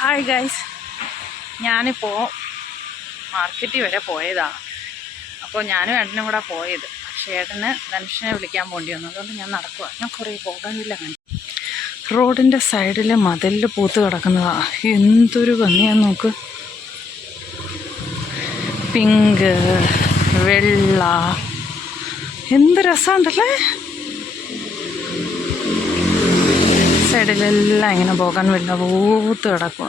Hi guys ഞാനിപ്പോൾ മാർക്കറ്റിൽ വരെ പോയതാണ് അപ്പോൾ ഞാനും ഏട്ടനും കൂടെ പോയത്. പക്ഷേ ഏട്ടന് ധനുഷിനെ വിളിക്കാൻ പോണ്ടി വന്നു. അതുകൊണ്ട് ഞാൻ നടക്കുക ഞാൻ കുറേ പോകാനില്ല റോഡിന്റെ സൈഡിൽ മതിലിൽ പൂത്ത് കിടക്കുന്നതാ. എന്തൊരു ഭംഗിയാന്ന് നോക്ക്. പിങ്ക് വെള്ള. എന്ത് രസമുണ്ടല്ലേ? സൈഡിലെല്ലാം ഇങ്ങനെ പോകാൻ വേണ്ട പൂത്ത് കിടക്കുക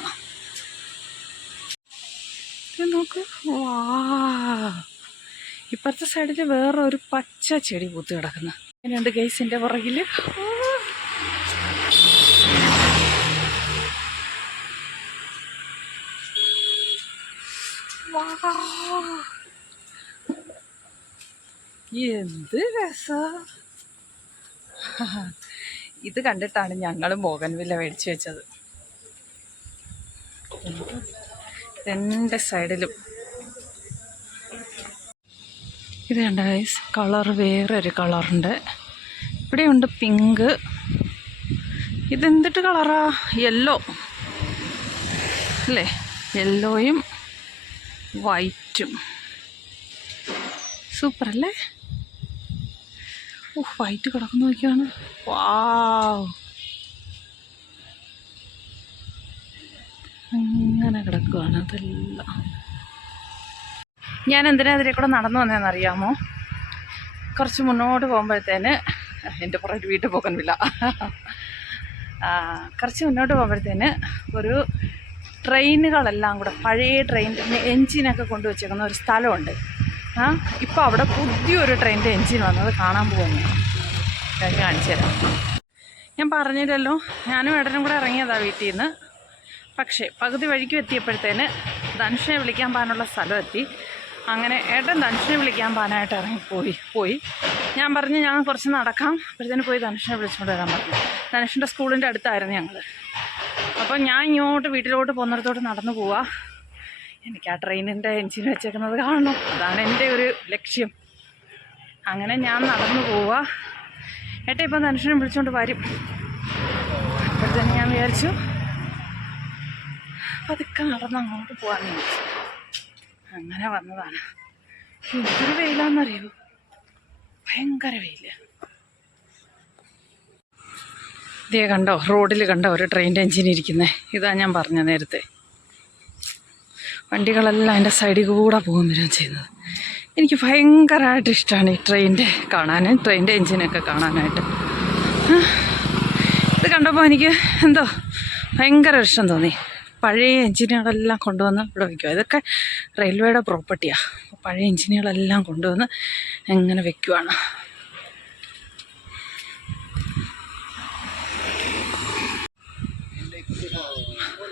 നോക്ക്. വാ. ഇപ്പുറത്തെ സൈഡിൽ വേറെ ഒരു പച്ച ചെടി പൂത്ത് കിടക്കുന്നു. അങ്ങനെയുണ്ട് ഗൈസിന്റെ പുറകിൽ എന്ത് രസ. ഇത് കണ്ടിട്ടാണ് ഞങ്ങളും ബോഗൻവില്ല മേടിച്ചു വെച്ചത്. രണ്ട് സൈഡിലും. ഇത് കണ്ട ഗൈസ് കളർ വേറൊരു കളറുണ്ട്. ഇവിടെയുണ്ട് പിങ്ക്. ഇതെന്തിട്ട് കളറാ? യെല്ലോ. അല്ലേ? യെല്ലോയും വൈറ്റും. ഓ വൈറ്റ് കിടക്കുന്ന നോക്കിയാണ്. വാവ് അങ്ങനെ കിടക്കുകയാണ് അതെല്ലാം. ഞാൻ എന്തിനാ അതിലെ കൂടെ നടന്നു വന്നതെന്ന് അറിയാമോ? കുറച്ച് മുന്നോട്ട് പോകുമ്പോഴത്തേന് എന്റെ പുറത്ത് വീട്ടിൽ പോകണമില്ല കുറച്ച് മുന്നോട്ട് പോകുമ്പോഴത്തേന് ഒരു ട്രെയിനുകളെല്ലാം കൂടെ പഴയ ട്രെയിനിന്റെ എൻജിനൊക്കെ കൊണ്ടുവച്ചേക്കുന്ന ഒരു സ്ഥലമുണ്ട്. ആ ഇപ്പോൾ അവിടെ പുതിയൊരു ട്രെയിനിന്റെ എൻജിൻ വന്നത് കാണാൻ പോകുന്നു. ഞാൻ കാണിച്ചു തരാം. ഞാൻ പറഞ്ഞില്ലല്ലോ ഞാനും ഏട്ടനും കൂടെ ഇറങ്ങിയതാണ് വീട്ടിൽ നിന്ന് പക്ഷേ പകുതി വഴിക്ക് എത്തിയപ്പോഴത്തേന് ധനുഷിനെ വിളിക്കാൻ പോകാനുള്ള സ്ഥലം എത്തി. അങ്ങനെ ഏട്ടൻ ധനുഷിനെ വിളിക്കാൻ പോകാനായിട്ട് ഇറങ്ങിപ്പോയി പോയി ഞാൻ പറഞ്ഞ് ഞാൻ കുറച്ച് നടക്കാം. അപ്പോഴത്തേന് പോയി ധനുഷിനെ വിളിച്ചുകൊണ്ട് വരാൻ പറഞ്ഞു. ധനുഷിന്റെ സ്കൂളിന്റെ അടുത്തായിരുന്നു ഞങ്ങൾ അപ്പോൾ ഞാൻ ഇങ്ങോട്ട് വീട്ടിലോട്ട് പോകുന്നിടത്തോട്ട് നടന്നു പോവാ. എനിക്ക് ആ ട്രെയിനിന്റെ എൻജിൻ വെച്ചേക്കുന്നത് കാണണം. അതാണ് എന്റെ ഒരു ലക്ഷ്യം. അങ്ങനെ ഞാൻ നടന്നു പോവാ. ഏട്ടാ ഇപ്പം മനുഷ്യനും വിളിച്ചുകൊണ്ട് വരും. അപ്പോഴത്തേന് ഞാൻ വിചാരിച്ചു പതുക്കെ നടന്ന് അങ്ങോട്ട് പോകാൻ വിചാരിച്ചു. അങ്ങനെ വന്നതാണ്. എന്തൊരു വെയിലാന്നറിയോ? ഭയങ്കര വെയിൽ. ഇതേ കണ്ടോ റോഡിൽ കണ്ടോ ഒരു ട്രെയിന്റെ എഞ്ചിൻ ഇരിക്കുന്നത് ഇതാ ഞാൻ പറഞ്ഞ നേരത്തെ. വണ്ടികളെല്ലാം അതിന്റെ സൈഡിൽ കൂടെ പോകും വരും ചെയ്യുന്നത്. എനിക്ക് ഭയങ്കരമായിട്ട് ഇഷ്ടമാണ് ഈ ട്രെയിനിന്റെ കാണാൻ ട്രെയിനിന്റെ എഞ്ചിനൊക്കെ കാണാനായിട്ട്. ഇത് കണ്ടപ്പോൾ എനിക്ക് എന്തോ ഭയങ്കര ഇഷ്ടം തോന്നി. പഴയ എഞ്ചിനുകളെല്ലാം കൊണ്ടുവന്ന് ഇവിടെ വയ്ക്കുക ഇതൊക്കെ റെയിൽവേയുടെ പ്രോപ്പർട്ടിയാണ് പഴയ എഞ്ചിനുകളെല്ലാം കൊണ്ടുവന്ന് എങ്ങനെ വെക്കുവാണ് ഗൈസ്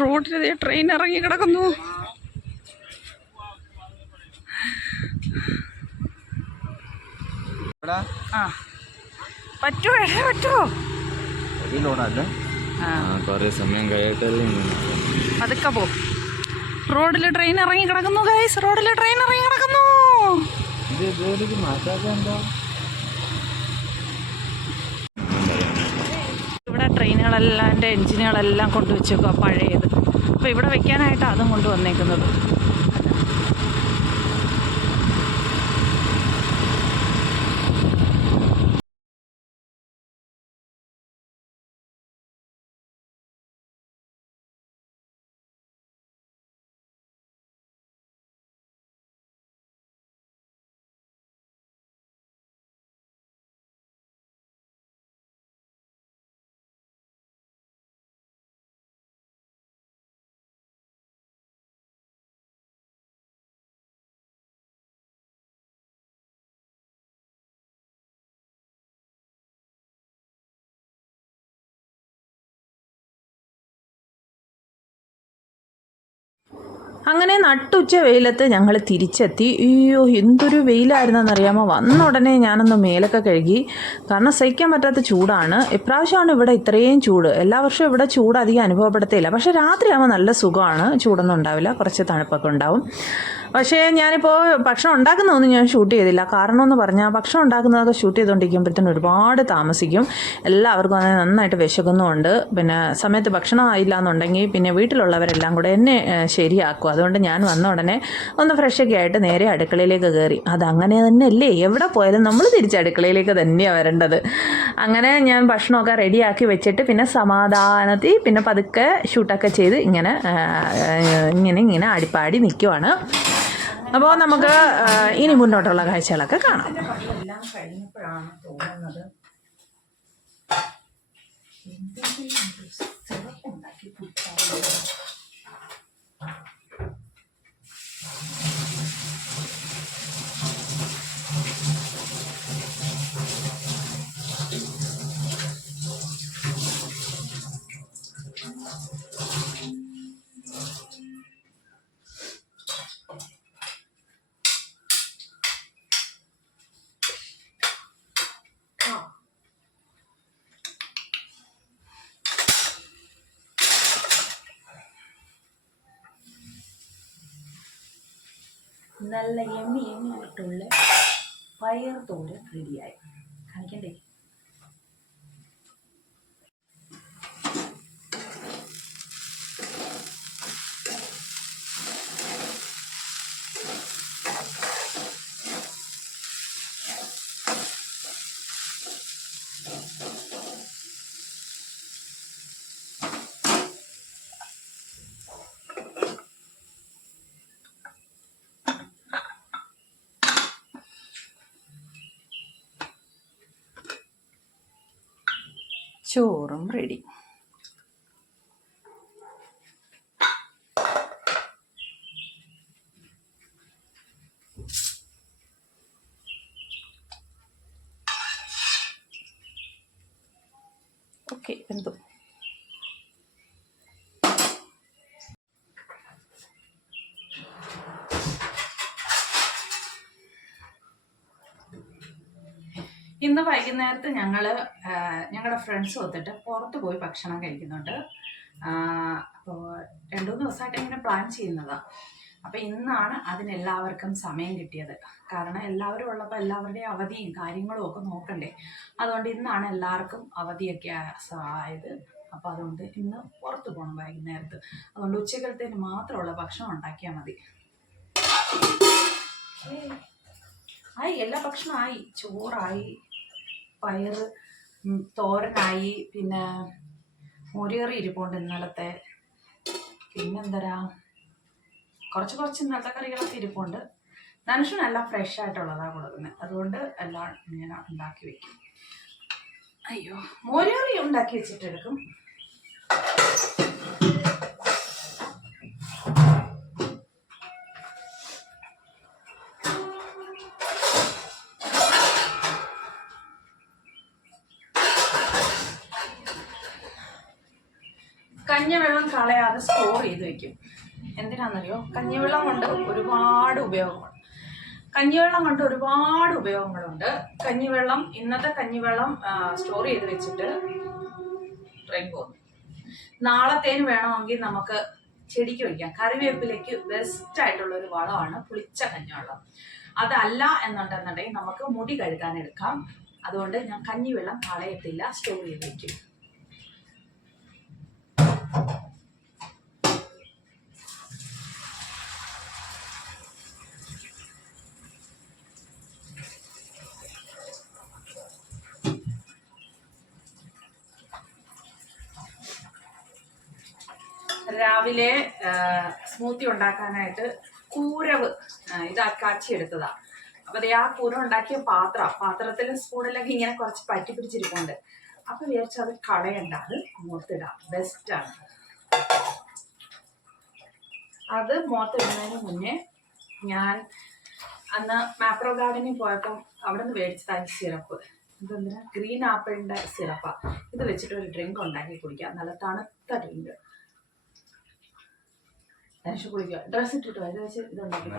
റോഡിൽ ട്രെയിൻ ഇറങ്ങി കിടക്കുന്നു. പറ്റുമോ എടാ പറ്റുമോ പതുക്കെ പോ. റോഡിൽ ട്രെയിൻ ഇറങ്ങി കിടക്കുന്നു ഗൈസ് റോഡിൽ ട്രെയിൻ ഇറങ്ങി കിടക്കുന്നു. എന്താ എന്റെ എൻജിനുകളെല്ലാം കൊണ്ടുവച്ചേക്കുക പഴയത്. അപ്പോൾ ഇവിടെ വെക്കാനായിട്ടാണ് അതും കൊണ്ടുവന്നേക്കുന്നത്. അങ്ങനെ നട്ടുച്ച വെയിലത്ത് ഞങ്ങൾ തിരിച്ചെത്തി. അയ്യോ എന്തൊരു വെയിലായിരുന്നെന്നറിയാമോ? വന്ന ഉടനെ ഞാനൊന്ന് മേലൊക്കെ കഴുകി. കാരണം സഹിക്കാൻ പറ്റാത്ത ചൂടാണ്. ഇപ്രാവശ്യമാണ് ഇവിടെ ഇത്രയും ചൂട്. എല്ലാ വർഷവും ഇവിടെ ചൂട് അധികം അനുഭവപ്പെടത്തില്ല പക്ഷേ രാത്രിയാകുമ്പോൾ നല്ല സുഖമാണ്. ചൂടൊന്നും ഉണ്ടാവില്ല. കുറച്ച് തണുപ്പൊക്കെ ഉണ്ടാവും. പക്ഷേ ഞാനിപ്പോൾ ഭക്ഷണം ഉണ്ടാക്കുന്നതൊന്നും ഞാൻ ഷൂട്ട് ചെയ്തില്ല. കാരണം എന്ന് പറഞ്ഞാൽ ഭക്ഷണം ഉണ്ടാക്കുന്നതൊക്കെ ഷൂട്ട് ചെയ്തുകൊണ്ടിരിക്കുമ്പോഴത്തേനും ഒരുപാട് താമസിക്കും. എല്ലാവർക്കും അതിനെ നന്നായിട്ട് വിശക്കുന്നുമുണ്ട്. പിന്നെ സമയത്ത് ഭക്ഷണം ആയില്ല എന്നുണ്ടെങ്കിൽ പിന്നെ വീട്ടിലുള്ളവരെല്ലാം കൂടെ എന്നെ ശരിയാക്കും. അതുകൊണ്ട് ഞാൻ വന്ന ഉടനെ ഒന്ന് ഫ്രഷൊക്കെ ആയിട്ട് നേരെ അടുക്കളയിലേക്ക് കയറി അതങ്ങനെ തന്നെ അല്ലേ എവിടെ പോയാലും നമ്മൾ തിരിച്ച് അടുക്കളയിലേക്ക് തന്നെയാണ് വരേണ്ടത്. അങ്ങനെ ഞാൻ ഭക്ഷണമൊക്കെ റെഡിയാക്കി വെച്ചിട്ട് പിന്നെ സമാധാനത്തിൽ പിന്നെ പതുക്കെ ഷൂട്ടൊക്കെ ചെയ്ത് ഇങ്ങനെ ഇങ്ങനെ ഇങ്ങനെ അടിപ്പാടി നിൽക്കുവാണ് അപ്പോൾ നമുക്ക് ഇനി മുന്നോട്ടുള്ള കാഴ്ചകളൊക്കെ കാണാം. എല്ലാം കഴിഞ്ഞപ്പോഴാണ് തോന്നുന്നത് നല്ല എമ്മി എമ്മി ആയിട്ടുള്ള പയർ തോരൻ റെഡിയായി ചോറും റെഡി ഓക്കെ എന്തോ? ഇന്ന് വൈകുന്നേരത്ത് ഞങ്ങൾ ഞങ്ങളുടെ ഫ്രണ്ട്സ് ഒത്തിട്ട് പുറത്ത് പോയി ഭക്ഷണം കഴിക്കുന്നുണ്ട്. അപ്പോൾ രണ്ടു മൂന്ന് ദിവസമായിട്ട് ഇങ്ങനെ പ്ലാൻ ചെയ്യുന്നതാണ് അപ്പം ഇന്നാണ് അതിനെല്ലാവർക്കും സമയം കിട്ടിയത്. കാരണം എല്ലാവരും ഉള്ളപ്പോൾ എല്ലാവരുടെയും അവധിയും കാര്യങ്ങളും ഒക്കെ നോക്കണ്ടേ. അതുകൊണ്ട് ഇന്നാണ് എല്ലാവർക്കും അവധിയൊക്കെ ആയത്. അപ്പോൾ അതുകൊണ്ട് ഇന്ന് പുറത്ത് പോകണം വൈകുന്നേരത്ത്. അതുകൊണ്ട് ഉച്ചക്കലത്തേന് മാത്രമുള്ള ഭക്ഷണം ഉണ്ടാക്കിയാൽ മതി. ആയി എല്ലാ ഭക്ഷണമായി ചോറായി. പയറ് തോരനായി പിന്നെ മോരുകറി ഇരിപ്പുണ്ട് ഇന്നലത്തെ. പിന്നെന്തരാ കുറച്ച് കുറച്ച് ഇന്നലത്തെ കറികളൊക്കെ ഇരിപ്പുണ്ട്. ധനുഷനെല്ലാം ഫ്രഷ് ആയിട്ടുള്ളതാണ് കൊടുക്കുന്നത് അതുകൊണ്ട് എല്ലാം ഇങ്ങനെ ഉണ്ടാക്കി വെക്കും. അയ്യോ മോരുകറി ഉണ്ടാക്കി വെച്ചിട്ടെടുക്കും. കഞ്ഞിവെള്ളം കളയാതെ സ്റ്റോർ ചെയ്ത് വെക്കും. എന്തിനാണെന്നറിയോ കഞ്ഞിവെള്ളം കൊണ്ട് ഒരുപാട് ഉപയോഗങ്ങൾ. കഞ്ഞിവെള്ളം കൊണ്ട് ഒരുപാട് ഉപയോഗങ്ങളുണ്ട്. കഞ്ഞിവെള്ളം ഇന്നത്തെ കഞ്ഞിവെള്ളം സ്റ്റോർ ചെയ്ത് വെച്ചിട്ട് ഡ്രിങ്ക് പോകുന്നു. നാളത്തേന് വേണമെങ്കിൽ നമുക്ക് ചെടിക്ക് വയ്ക്കാം കറിവേപ്പിലേക്ക് ബെസ്റ്റ് ആയിട്ടുള്ള ഒരു വളമാണ് പുളിച്ച കഞ്ഞിവെള്ളം. അതല്ല എന്നുണ്ടെന്നുണ്ടെങ്കിൽ നമുക്ക് മുടി കഴുകാൻ എടുക്കാം. അതുകൊണ്ട് ഞാൻ കഞ്ഞിവെള്ളം കളയത്തില്ല സ്റ്റോർ ചെയ്ത് വെക്കും. രാവിലെ സ്മൂത്തി ഉണ്ടാക്കാനായിട്ട് കൂരവ് ഇത് കാച്ചിയെടുത്തതാ അപ്പൊ ആ കൂര ഉണ്ടാക്കിയ പാത്രം. പാത്രത്തിൽ സ്പൂണിലൊക്കെ ഇങ്ങനെ കുറച്ച് പറ്റി അപ്പൊ വിചാരിച്ചാൽ അത് കളയണ്ട അത് ബെസ്റ്റ് ആണ്. അത് മുഖത്തിടുന്നതിന് മുന്നേ ഞാൻ അന്ന് മാപ്രോ ഗാർഡനിൽ പോയപ്പം അവിടെ നിന്ന് മേടിച്ചതാണ് സിറപ്പ്. ഇതെന്തിനാ? ഗ്രീൻ ആപ്പിളിന്റെ സിറപ്പാണ് ഇത് വെച്ചിട്ട് ഒരു ഡ്രിങ്ക് ഉണ്ടാക്കി കുടിക്കാം. നല്ല തണുത്ത ഡ്രിങ്ക്. ധനുഷ് കുടിക്കുക ഡ്രസ് ഇട്ടിട്ടോ? ഇത് വെച്ച് ഇത് ഉണ്ടാക്കി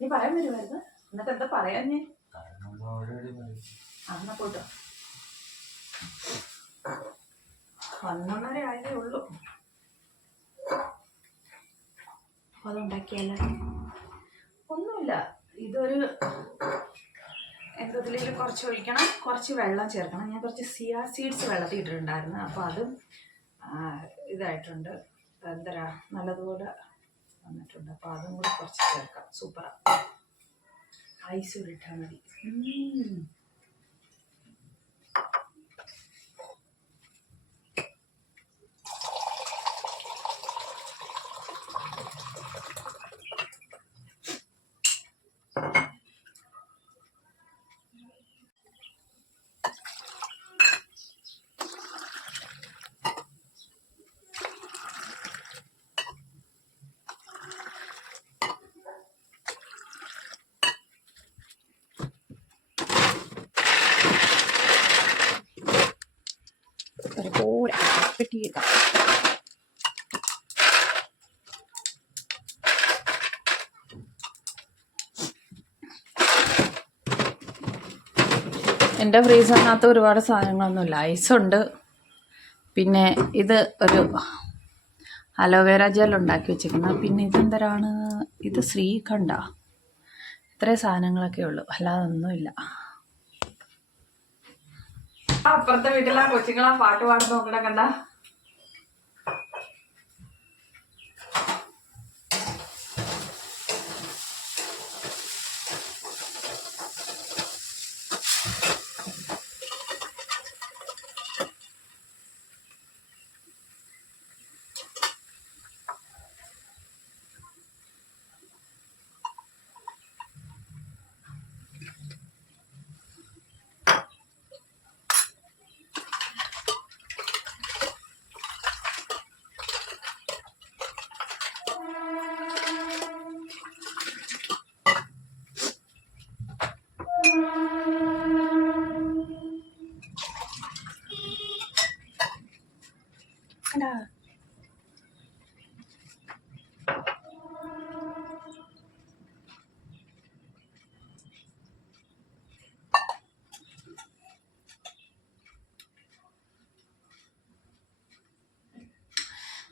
നീ പറയാൻ വരുമായിരുന്നു എന്നിട്ട് എന്താ പറയാൻ ഞാൻ എന്നാ പോയിട്ടോ. പതിനൊന്നര ആയതേ ഉള്ളൂ. അപ്പൊ അതുണ്ടാക്കിയല്ലോ ഒന്നുമില്ല. ഇതൊരു എന്തതിൽ കുറച്ച് ഒഴിക്കണം. കുറച്ച് വെള്ളം ചേർക്കണം. ഞാൻ കുറച്ച് സിയാ സീഡ്സ് വെള്ളത്തിൽ ഇട്ടിട്ടുണ്ടായിരുന്നു അപ്പോൾ അതും ഇതായിട്ടുണ്ട്. എന്തരാ? നല്ലതുപോലെ വന്നിട്ടുണ്ട്. അപ്പോൾ അതും കൂടി കുറച്ച് ചേർക്കാം. സൂപ്പറാണ് ഐസ് കൂടി ഇട്ടാൽ മതി പെട്ടിയിടാം എന്റെ ഫ്രീസറിനകത്ത് ഒരുപാട് സാധനങ്ങളൊന്നുമില്ല. ഐസുണ്ട് പിന്നെ ഇത് ഒരു അലോവേര ജെൽ ഉണ്ടാക്കി വെച്ചിരിക്കുന്നത് പിന്നെ ഇതെന്തരാണ്? ഇത് ശ്രീഖണ്ഡ. ഇത്രയും സാധനങ്ങളൊക്കെ ഉള്ളൂ. അല്ലാതെ ഒന്നുമില്ല. അപ്പുറത്തെ വീട്ടിലെ കൊച്ചുങ്ങളെ പാട്ട് പാടുന്ന നോക്കണ കണ്ടാ.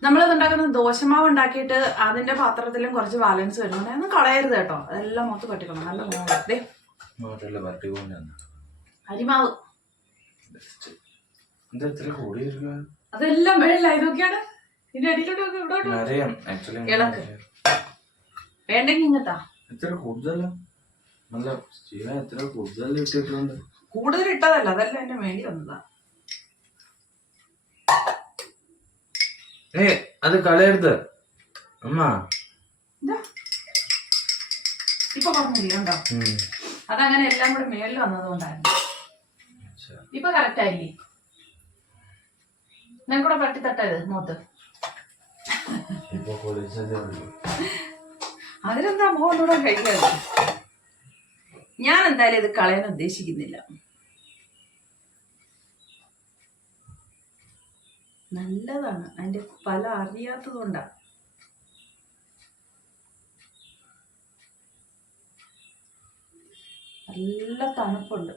നമ്മളിത് ഉണ്ടാക്കുന്ന ദോശമാവ് ഉണ്ടാക്കിയിട്ട് അതിന്റെ പാത്രത്തിലും കുറച്ച് ബാലൻസ് വരുന്നുണ്ട് അതൊന്നും കളയരുത് കേട്ടോ. അതെല്ലാം മൊത്തം പറ്റിക്കണം. നല്ല ഇങ്ങോട്ടുള്ള അരിമാവ്. അതെല്ലാം വെള്ള ഇതൊക്കെയാണ് ഇതിന്റെ അടിയിലോട്ട് ഇവിടോട്ട് ഇങ്ങത്താ ഇട്ടിട്ടുണ്ട്. കൂടുതൽ ഇട്ടതല്ല. അതല്ല എന്റെ മേടി വന്നതാ. ഏ അത് കളയരുത്. അമ്മ. ഇപ്പൊ പറഞ്ഞില്ലേ ഉണ്ടോ. അതങ്ങനെ എല്ലാം കൂടെ മേളിൽ വന്നതുകൊണ്ടായിരുന്നു. ഇപ്പൊ കറക്റ്റ് ആയില്ലേ? ഞാൻ കൂടെ പട്ടി തട്ടത് മൂത്ത് മോൻ ഒന്നുകൂടെ കഴിക്കാതെ ഞാൻ എന്തായാലും ഇത് കളയാൻ ഉദ്ദേശിക്കുന്നില്ല. നല്ലതാണ്. അതിന്റെ ഫലം അറിയാത്തതുകൊണ്ടാണ് നല്ല തണുപ്പുണ്ട്.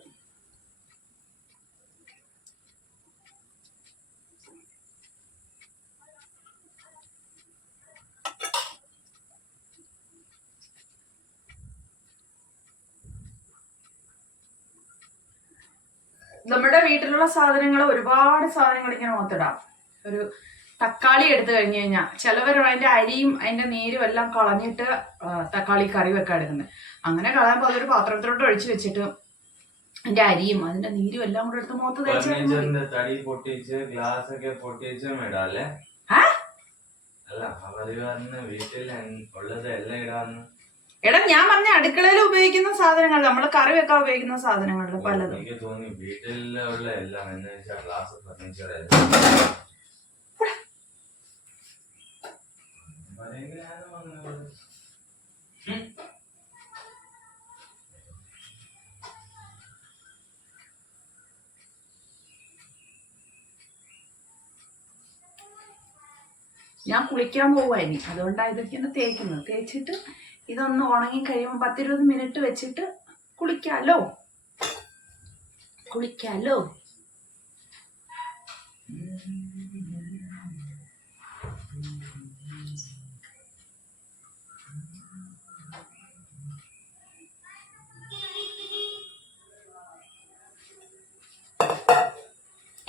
നമ്മുടെ വീട്ടിലുള്ള സാധനങ്ങൾ ഒരുപാട് സാധനങ്ങൾ ഇങ്ങനെ മൊത്തിടാം ഒരു തക്കാളി എടുത്തു കഴിഞ്ഞു കഴിഞ്ഞാൽ ചിലവർ അതിന്റെ അരിയും അതിന്റെ നീരും എല്ലാം കളഞ്ഞിട്ട് തക്കാളി കറി വെക്കാൻ എടുക്കുന്നത് അങ്ങനെ കളയുമ്പോൾ ഒരു പാത്രത്തിലോട്ട് ഒഴിച്ചു വെച്ചിട്ട് അതിന്റെ അരിയും അതിന്റെ നീരും എല്ലാം കൂടെ എടുത്ത് മുഖത്ത് തേച്ച്. തടി പൊട്ടിച്ച് ഗ്ലാസ് ഒക്കെ പൊട്ടിച്ച് ഇടാല്ലേ? അല്ല അവർ പറഞ്ഞ് വീട്ടിൽ ഉള്ളത് എല്ലാം ഇടാന്ന് എടാ ഞാൻ പറഞ്ഞ അടുക്കളയിൽ ഉപയോഗിക്കുന്ന സാധനങ്ങൾ നമ്മൾ കറി വെക്കാൻ ഉപയോഗിക്കുന്ന സാധനങ്ങളിൽ പലതും എനിക്ക് തോന്നി വീട്ടിലുള്ള എല്ലാം എന്ന് വെച്ചാൽ ഗ്ലാസ് ഫർണിച്ചർ ഞാൻ കുളിക്കാൻ പോകുമായിരുന്നു അതുകൊണ്ടാണ് ഇതൊക്കെ ഒന്ന് തേക്കുന്നത്. തേച്ചിട്ട് ഇതൊന്ന് ഉണങ്ങി കഴിയുമ്പോൾ പത്തിരുപത് മിനിറ്റ് വെച്ചിട്ട് കുളിക്കാമല്ലോ കുളിക്കാമല്ലോ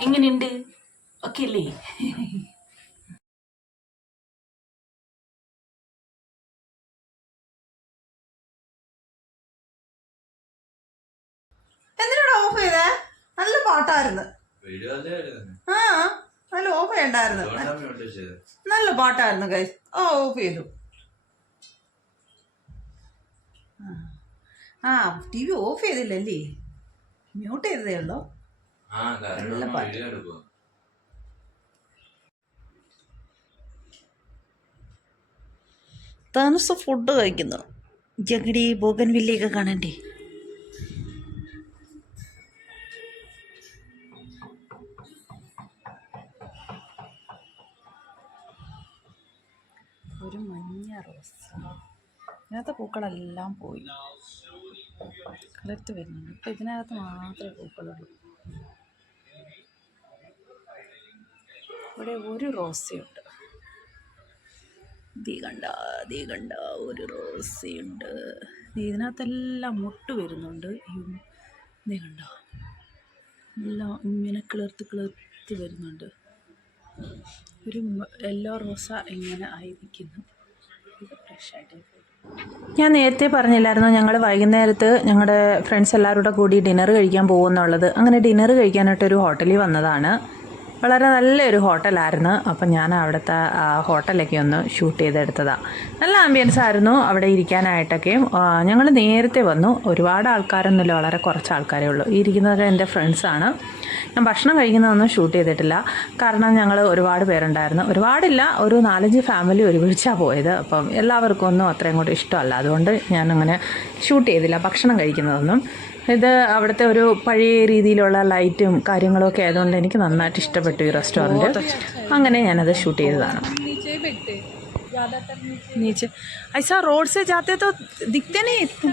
എങ്ങനെയുണ്ട്? ഓക്കെ അല്ലേ ഓഫ് ചെയ്തേ. നല്ല പാട്ടായിരുന്നു. ആ നല്ല ഓഫ് ചെയ്യണ്ടായിരുന്നു. നല്ല പാട്ടായിരുന്നു ഗൈസ് ഓ ഓഫ് ചെയ്തു. ആ. ടി വി ഓഫ് ചെയ്തില്ലല്ലേ? മ്യൂട്ട് ചെയ്തതേ ഉള്ളോ? നല്ല ഫുഡ് കഴിക്കുന്നു. ജഗടി ബോഗൻ വില്ലയൊക്കെ കാണണ്ടേ? ഇതിനകത്തെ പൂക്കളെല്ലാം പോയി. കളർത്ത് വരുന്നുണ്ട്. ഇപ്പം ഇതിനകത്ത് മാത്രമേ പൂക്കളുള്ളൂ. ഇവിടെ ഒരു റോസയുണ്ട്. ദീ കണ്ട ദീ കണ്ട ഒരു റോസയുണ്ട്. ഇതിനകത്തെല്ലാം മുട്ട് വരുന്നുണ്ട്. ദീ കണ്ട എല്ലാം ഇങ്ങനെ കിളിർത്ത് കിളിർത്ത് വരുന്നുണ്ട്. ഒരു എല്ലാ റോസ ഇങ്ങനെ ആയിരിക്കുന്നു ഞാൻ നേരത്തെ പറഞ്ഞില്ലായിരുന്നു ഞങ്ങൾ വൈകുന്നേരത്ത് ഞങ്ങളുടെ ഫ്രണ്ട്സ് എല്ലാവരും കൂടെ ഡിന്നർ കഴിക്കാൻ പോകുമെന്നുള്ളത് അങ്ങനെ ഡിന്നർ കഴിക്കാനായിട്ട് ഒരു ഹോട്ടലിൽ വന്നതാണ്. വളരെ നല്ലൊരു ഹോട്ടലായിരുന്നു. അപ്പം ഞാൻ അവിടുത്തെ ഹോട്ടലൊക്കെ ഒന്ന് ഷൂട്ട് ചെയ്തെടുത്തതാണ് നല്ല ആംബിയൻസ് ആയിരുന്നു അവിടെ ഇരിക്കാനായിട്ടൊക്കെയും ഞങ്ങൾ നേരത്തെ വന്നു. ഒരുപാട് ആൾക്കാരൊന്നുമില്ല വളരെ കുറച്ച് ആൾക്കാരേ ഉള്ളൂ. ഇരിക്കുന്നത് എന്റെ ഫ്രണ്ട്സാണ് ഞാൻ ഭക്ഷണം കഴിക്കുന്നതൊന്നും ഷൂട്ട് ചെയ്തിട്ടില്ല കാരണം ഞങ്ങൾ ഒരുപാട് പേരുണ്ടായിരുന്നു ഒരുപാടില്ല ഒരു നാലഞ്ച് ഫാമിലി ഒരുമിച്ചാണ് പോയത് അപ്പം എല്ലാവർക്കും ഒന്നും അത്രയും കൂടെ ഇഷ്ടമല്ല അതുകൊണ്ട് ഞാൻ അങ്ങനെ ഷൂട്ട് ചെയ്തില്ല ഭക്ഷണം കഴിക്കുന്നതൊന്നും ഇത് അവിടുത്തെ ഒരു പഴയ രീതിയിലുള്ള ലൈറ്റും കാര്യങ്ങളും ഒക്കെ ആയതുകൊണ്ട് എനിക്ക് നന്നായിട്ട് ഇഷ്ടപ്പെട്ടു ഈ റെസ്റ്റോറൻറ്റ് അങ്ങനെ ഞാനത് ഷൂട്ട് ചെയ്തതാണ് नीचे ऐसा रोड से जाते तो दिखते नहीं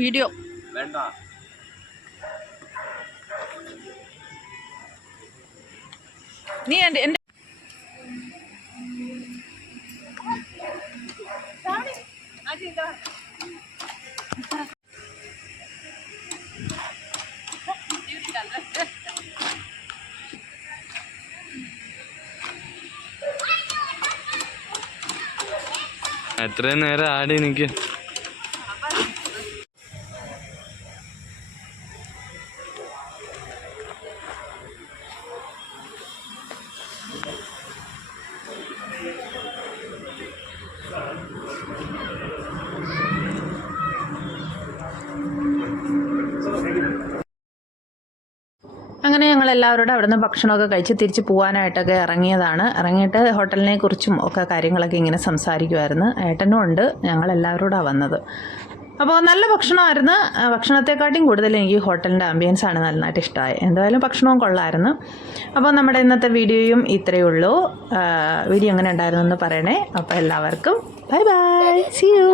വീഡിയോ. വേണ്ട. നീ എന്റെ എന്റെ എത്രയും നേരം ആടി നിക്ക്. എല്ലാവരോടും അവിടുന്ന് ഭക്ഷണമൊക്കെ കഴിച്ച് തിരിച്ച് പോകാനായിട്ടൊക്കെ ഇറങ്ങിയതാണ്. ഇറങ്ങിയിട്ട് ഹോട്ടലിനെ കുറിച്ചും ഒക്കെ കാര്യങ്ങളൊക്കെ ഇങ്ങനെ സംസാരിക്കുമായിരുന്നു ഏട്ടനും ഉണ്ട്. ഞങ്ങളെല്ലാവരോടാണ് വന്നത്. അപ്പോൾ നല്ല ഭക്ഷണമായിരുന്നു. ഭക്ഷണത്തെക്കാട്ടിയും കൂടുതൽ എനിക്ക് ഹോട്ടലിന്റെ ആംബിയൻസ് ആണ് നന്നായിട്ട് ഇഷ്ടമായി. എന്തായാലും ഭക്ഷണവും കൊള്ളായിരുന്നു. അപ്പോൾ നമ്മുടെ ഇന്നത്തെ വീഡിയോയും ഇത്രയേ ഉള്ളൂ. വീഡിയോ എങ്ങനെ ഉണ്ടായിരുന്നു എന്ന് പറയണേ. അപ്പോൾ എല്ലാവർക്കും ബൈ ബൈ. C U